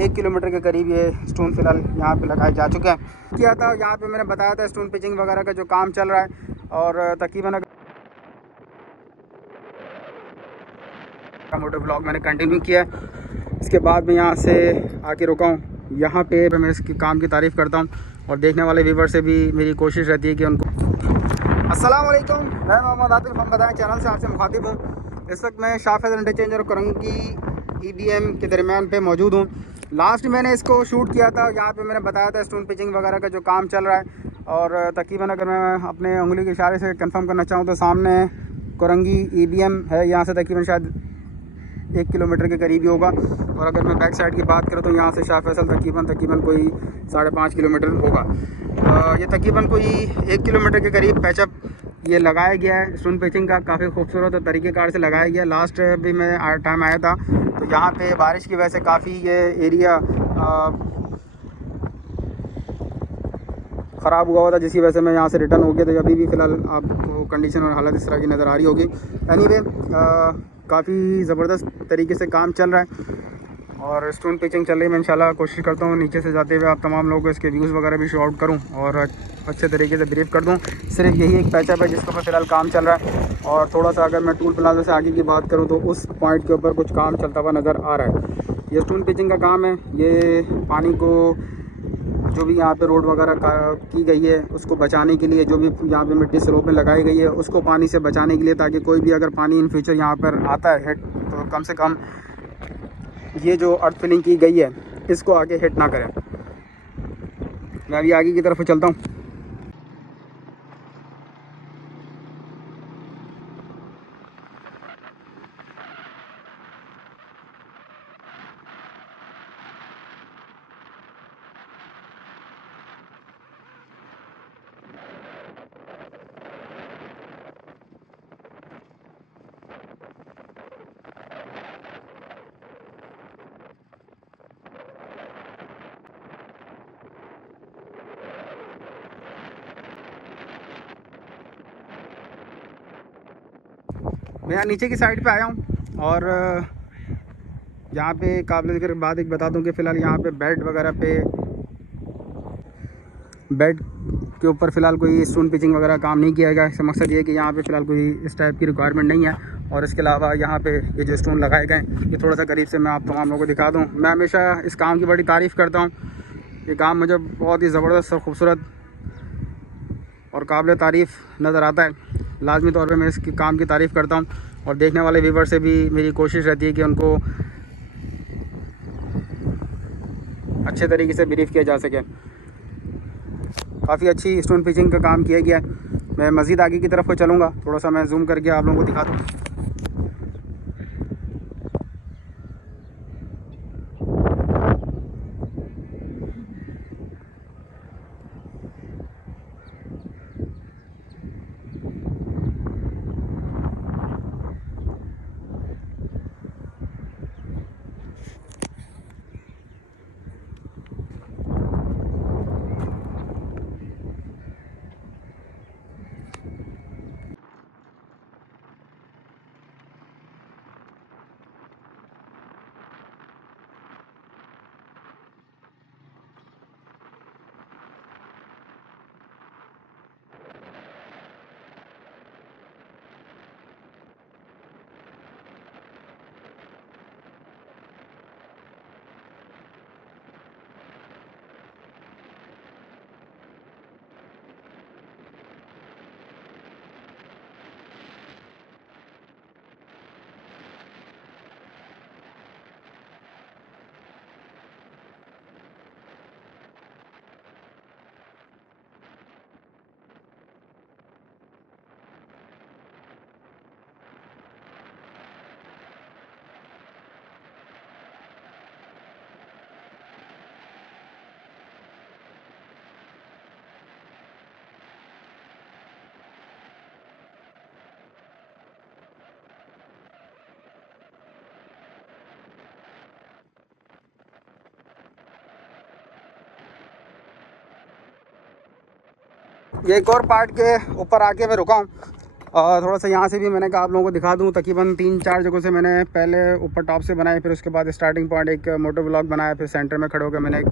1 kilometre के करीब ये स्टोन फिलहाल यहाँ पे लगाए जा चुके हैं। किया था यहाँ पे मैंने बताया था स्टोन पिचिंग वगैरह का जो काम चल रहा है, और तकरीबन मोटो ब्लॉग मैंने कंटिन्यू किया है। इसके बाद मैं यहाँ से आके रुका हूँ। यहाँ पे मैं इसके काम की तारीफ़ करता हूँ और देखने वाले व्यूवर से भी मेरी कोशिश रहती है कि उनको अस्सलाम वालेकुम, मैं मोहम्मद आतिफ, हम बताएं चैनल से आपसे मुखातिब हूँ। इस वक्त मैं शाफेद इंटरचेंज और करंगी EBM के दरमियान पे मौजूद हूँ। लास्ट मैंने इसको शूट किया था, यहाँ पे मैंने बताया था स्टोन पिचिंग वगैरह का जो काम चल रहा है, और तकरीबन अगर मैं अपने उंगली के इशारे से कंफर्म करना चाहूँ तो सामने करंगी EBM है। यहाँ से तकरीबन शायद 1 किलोमीटर के करीब ही होगा। और अगर मैं बैक साइड की बात करूँ तो यहाँ से शाह फैसल तकरीबन कोई 5.5 किलोमीटर होगा। ये तकरीबन कोई 1 किलोमीटर के करीब पैचअप ये लगाया गया है स्टोन पिचिंग का। काफ़ी खूबसूरत और तरीक़ेकार से लगाया गया। लास्ट भी मैं टाइम आया था तो यहाँ पे बारिश की वजह से काफ़ी ये एरिया ख़राब हुआ था, जिसकी वजह से मैं यहाँ से रिटर्न हो गया। तो अभी भी फ़िलहाल आपको कंडीशन और हालत इस तरह की नज़र आ रही होगी। एनीवे काफ़ी ज़बरदस्त तरीके से काम चल रहा है और स्टोन पिचिंग चल रही है। मैं इंशाल्लाह कोशिश करता हूँ नीचे से जाते हुए आप तमाम लोगों को इसके व्यूज़ वगैरह भी शो आउट करूँ और अच्छे तरीके से ब्रीफ कर दूँ। सिर्फ यही एक पैचअप है जिसके ऊपर फ़िलहाल काम चल रहा है। और थोड़ा सा अगर मैं टूल प्लाजा से आगे की बात करूँ तो उस पॉइंट के ऊपर कुछ काम चलता हुआ नज़र आ रहा है। ये स्टोन पिचिंग का काम है। ये पानी को जो भी यहाँ पे रोड वगैरह की गई है उसको बचाने के लिए, जो भी यहाँ पे मिट्टी स्लोप में लगाई गई है उसको पानी से बचाने के लिए, ताकि कोई भी अगर पानी इन फ्यूचर यहाँ पर आता है हिट तो कम से कम ये जो अर्थ फिलिंग की गई है इसको आगे हिट ना करें। मैं अभी आगे की तरफ चलता हूँ। मैं यहाँ नीचे की साइड पे आया हूँ और यहाँ पे काबिल ज़िक्र बात एक बता दूँ कि फ़िलहाल यहाँ पे बेड के ऊपर फ़िलहाल कोई स्टोन पिचिंग वगैरह काम नहीं किया गया। इसका मकसद ये है कि यहाँ पे फ़िलहाल कोई इस टाइप की रिक्वायरमेंट नहीं है। और इसके अलावा यहाँ पे ये जो स्टोन लगाए गए ये थोड़ा सा करीब से मैं आप तमाम लोगों को दिखा दूँ। मैं हमेशा इस काम की बड़ी तारीफ़ करता हूँ। ये काम मुझे बहुत ही ज़बरदस्त और ख़ूबसूरत और काबिल तारीफ़ नज़र आता है। लाजमी तौर पे मैं इसकी काम की तारीफ़ करता हूँ और देखने वाले व्यूवर से भी मेरी कोशिश रहती है कि उनको अच्छे तरीके से ब्रीफ किया जा सके। काफ़ी अच्छी स्टोन पिचिंग का काम किया गया है। मैं मज़ीद आगे की तरफ को चलूँगा, थोड़ा सा मैं जूम करके आप लोगों को दिखा दूँ। ये एक और पार्ट के ऊपर आके मैं रुका हूँ और थोड़ा सा यहाँ से भी मैंने कहा आप लोगों को दिखा दूँ। तकरीबन 3-4 जगहों से मैंने पहले ऊपर टॉप से बनाए, फिर उसके बाद स्टार्टिंग पॉइंट एक मोटो व्लॉग बनाया, फिर सेंटर में खड़े होकर मैंने एक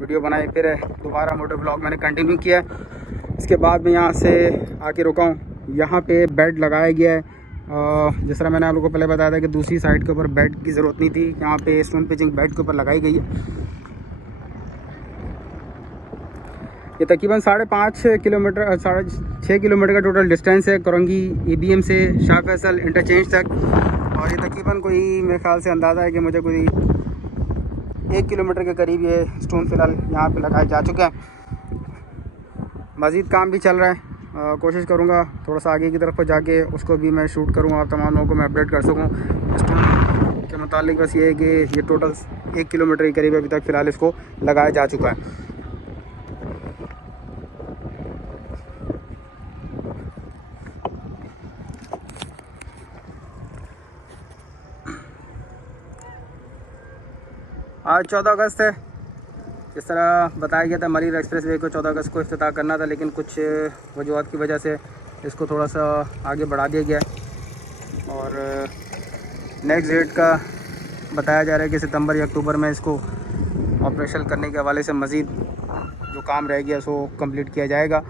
वीडियो बनाई, फिर दोबारा मोटो व्लॉग मैंने कंटिन्यू किया। इसके बाद मैं यहाँ से आके रुका हूँ। यहाँ पे बेड लगाया गया है। जिस तरह मैंने आप लोगों को पहले बताया था कि दूसरी साइड के ऊपर बेड की ज़रूरत नहीं थी, यहाँ पे स्टोन पिचिंग बेड के ऊपर लगाई गई है। ये तकरीबन 5.5 किलोमीटर 6.5 किलोमीटर का टोटल डिस्टेंस है करंगी ABM से शाह फैसल इंटरचेंज तक। और ये तकरीबन कोई मेरे ख्याल से अंदाज़ा है कि मुझे कोई 1 किलोमीटर के करीब ये स्टोन फ़िलहाल यहाँ पे लगाए जा चुका है। मज़ीद काम भी चल रहा है। कोशिश करूँगा थोड़ा सा आगे की तरफ जाके उसको भी मैं शूट करूँ और तमाम लोगों को मैं अपडेट कर सकूँ स्टोन के मुतालिक। बस ये है कि ये टोटल 1 किलोमीटर के करीब अभी तक फ़िलहाल इसको लगाया जा चुका है। आज 14 अगस्त है। जिस तरह बताया गया था मरीर एक्सप्रेस वे को 14 अगस्त को इफ्तिताह करना था, लेकिन कुछ वजूहत की वजह से इसको थोड़ा सा आगे बढ़ा दिया गया और नेक्स्ट डेट का बताया जा रहा है कि सितंबर या अक्टूबर में इसको ऑपरेशन करने के हवाले से मज़ीद जो काम रह गया उसको कंप्लीट किया जाएगा।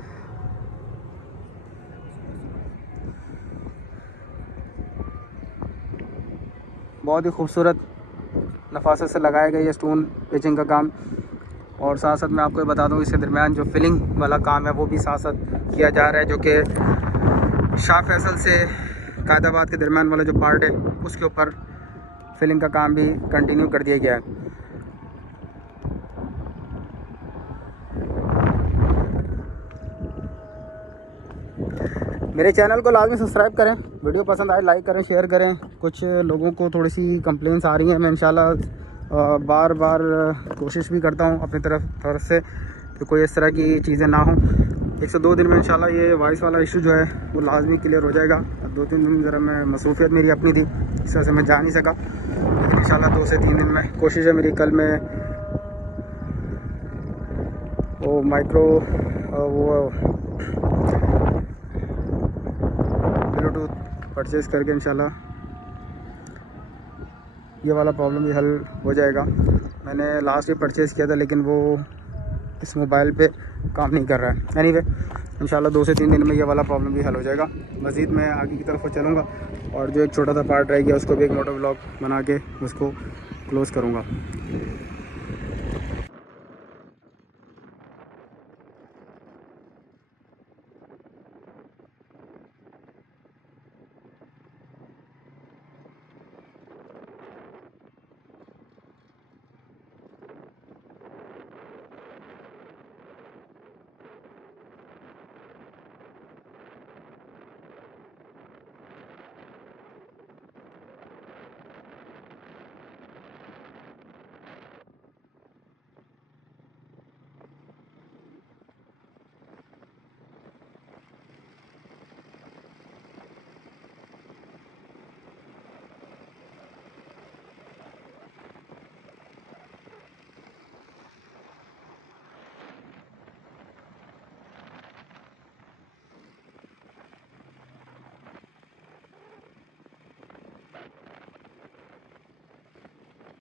बहुत ही खूबसूरत नफासत से लगाया गया ये स्टोन पिचिंग का काम। और साथ साथ मैं आपको बता दूं इसके दरमियान जो फिलिंग वाला काम है वो भी साथ साथ किया जा रहा है, जो कि शाह फैसल से कायदाबाद के दरमियान वाला जो पार्ट है उसके ऊपर फिलिंग का काम भी कंटिन्यू कर दिया गया है। मेरे चैनल को लाजमी सब्सक्राइब करें, वीडियो पसंद आए लाइक करें, शेयर करें। कुछ लोगों को थोड़ी सी कंप्लेंट्स आ रही हैं, मैं इंशाल्लाह बार बार कोशिश भी करता हूं अपनी तरफ से कि कोई इस तरह की चीज़ें ना हों। 1 से 2 दिन में इंशाल्लाह ये वॉइस वाला इशू जो है वो लाजमी क्लियर हो जाएगा। 2-3 दिन ज़रा मैं मसरूफियत मेरी अपनी थी, इस वजह से मैं जा नहीं सका, लेकिन इंशाल्लाह 2 से 3 दिन में कोशिश है मेरी। कल मैं वो माइक्रो वो ब्लूटूथ परचेज़ करके इंशाल्लाह ये वाला प्रॉब्लम भी हल हो जाएगा। मैंने लास्ट ईयर परचेज़ किया था लेकिन वो इस मोबाइल पे काम नहीं कर रहा है। एनीवे इंशाल्लाह 2 से 3 दिन में ये वाला प्रॉब्लम भी हल हो जाएगा। मज़ीद मैं आगे की तरफ चलूँगा और जो एक छोटा सा पार्ट रह गया उसको भी एक मोटो व्लॉग बना के उसको क्लोज़ करूँगा।